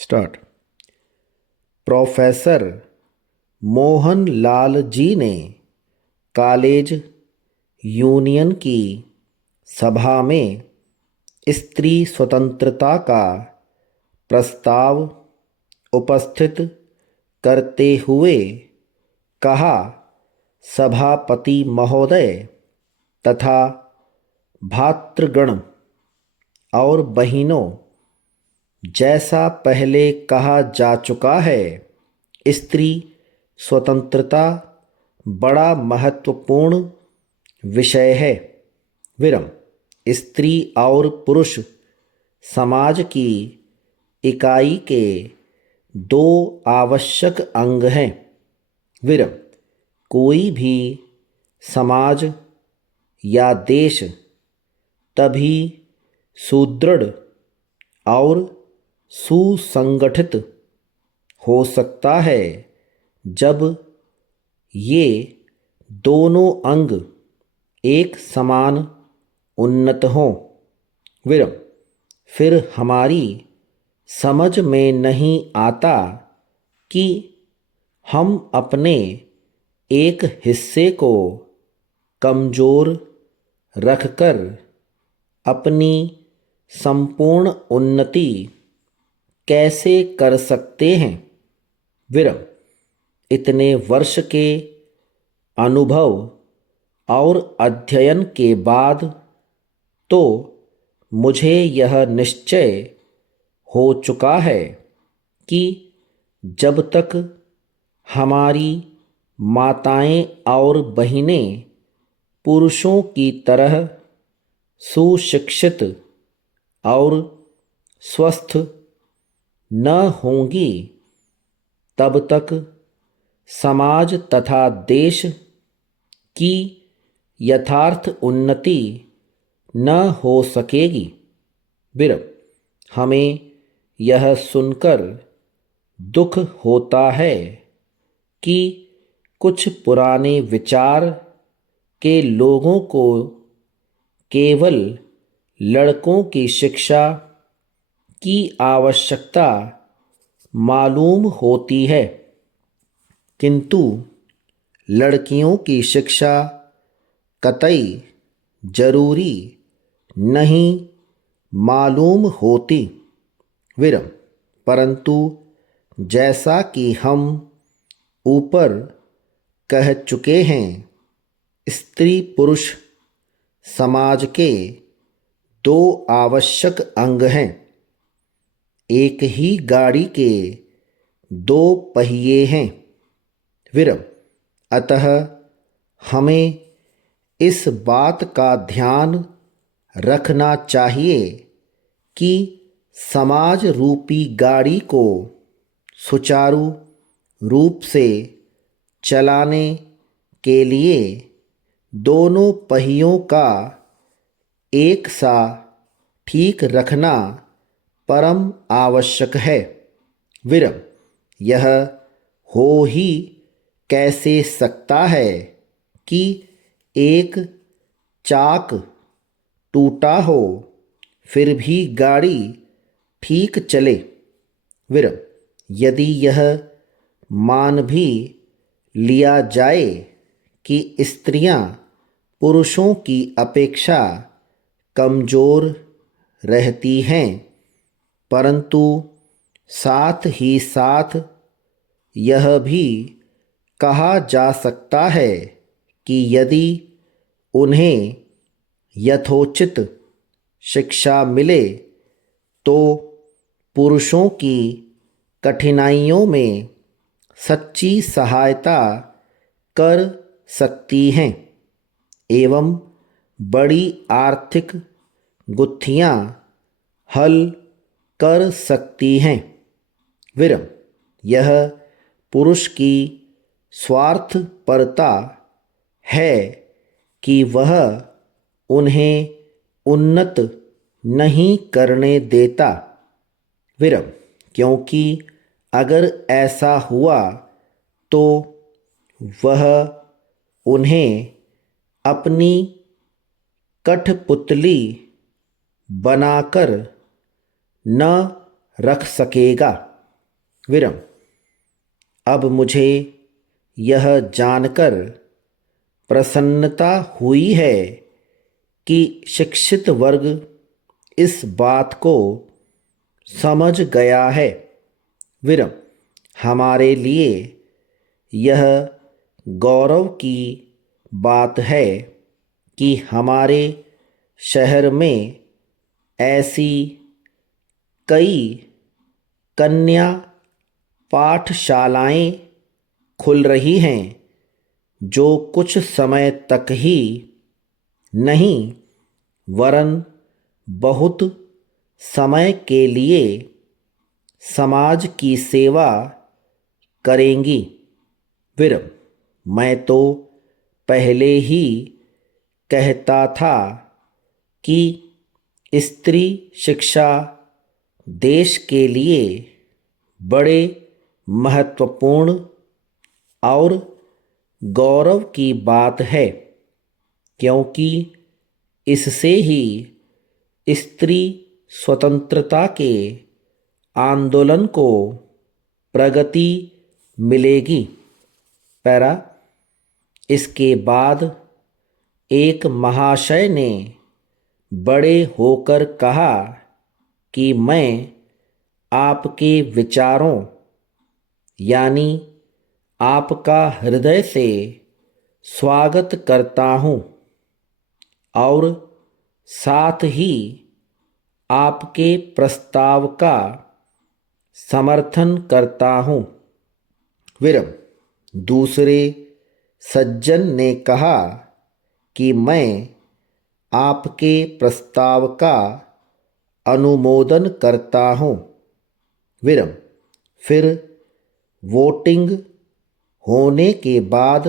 Start. Professor Mohanlal ji ने college union की सभा में स्त्री स्वतंत्रता का प्रस्ताव उपस्थित करते हुए कहा, सभापति महोदय तथा भातृगण और बहनों, जैसा पहले कहा जा चुका है, स्त्री स्वतंत्रता बड़ा महत्वपूर्ण विषय है। विरम स्त्री और पुरुष समाज की इकाई के दो आवश्यक अंग हैं। विरम कोई भी समाज या देश तभी सुदृढ़ और सुसंगठित हो सकता है जब ये दोनों अंग एक समान उन्नत हों। विरम फिर हमारी समझ में नहीं आता कि हम अपने एक हिस्से को कमज़ोर रखकर अपनी संपूर्ण उन्नति कैसे कर सकते हैं। विरम इतने वर्ष के अनुभव और अध्ययन के बाद तो मुझे यह निश्चय हो चुका है कि जब तक हमारी माताएं और बहनें पुरुषों की तरह सुशिक्षित और स्वस्थ न होंगी, तब तक समाज तथा देश की यथार्थ उन्नति न हो सकेगी। विरम हमें यह सुनकर दुख होता है कि कुछ पुराने विचार के लोगों को केवल लड़कों की शिक्षा की आवश्यकता मालूम होती है, किंतु लड़कियों की शिक्षा कतई जरूरी नहीं मालूम होती। विरम परंतु जैसा कि हम ऊपर कह चुके हैं, स्त्री पुरुष समाज के दो आवश्यक अंग हैं। एक ही गाड़ी के दो पहिए हैं। विरम अतः हमें इस बात का ध्यान रखना चाहिए कि समाज रूपी गाड़ी को सुचारू रूप से चलाने के लिए दोनों पहियों का एक सा ठीक रखना परम आवश्यक है। विरम यह हो ही कैसे सकता है कि एक चाक टूटा हो फिर भी गाड़ी ठीक चले। विरम यदि यह मान भी लिया जाए कि स्त्रियां पुरुषों की अपेक्षा कमज़ोर रहती हैं, परंतु साथ ही साथ यह भी कहा जा सकता है कि यदि उन्हें यथोचित शिक्षा मिले तो पुरुषों की कठिनाइयों में सच्ची सहायता कर सकती हैं एवं बड़ी आर्थिक गुत्थियां हल कर सकती हैं। विरम यह पुरुष की स्वार्थपरता है कि वह उन्हें उन्नत नहीं करने देता। विरम क्योंकि अगर ऐसा हुआ तो वह उन्हें अपनी कठपुतली बनाकर न रख सकेगा। विराम। अब मुझे यह जानकर प्रसन्नता हुई है कि शिक्षित वर्ग इस बात को समझ गया है। विराम। हमारे लिए यह गौरव की बात है कि हमारे शहर में ऐसी कई कन्या पाठशालाएं खुल रही हैं जो कुछ समय तक ही नहीं वरन बहुत समय के लिए समाज की सेवा करेंगी। विरम। मैं तो पहले ही कहता था कि स्त्री शिक्षा देश के लिए बड़े महत्वपूर्ण और गौरव की बात है, क्योंकि इससे ही स्त्री स्वतंत्रता के आंदोलन को प्रगति मिलेगी। पैरा। इसके बाद एक महाशय ने बड़े होकर कहा कि मैं आपके विचारों यानी आपका हृदय से स्वागत करता हूँ और साथ ही आपके प्रस्ताव का समर्थन करता हूँ। विरम। दूसरे सज्जन ने कहा कि मैं आपके प्रस्ताव का अनुमोदन करता हूँ। विरम। फिर वोटिंग होने के बाद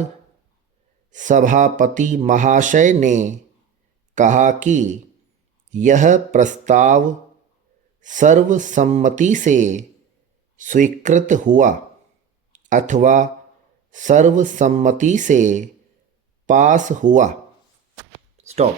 सभापति महाशय ने कहा कि यह प्रस्ताव सर्वसम्मति से स्वीकृत हुआ अथवा सर्वसम्मति से पास हुआ। स्टॉप।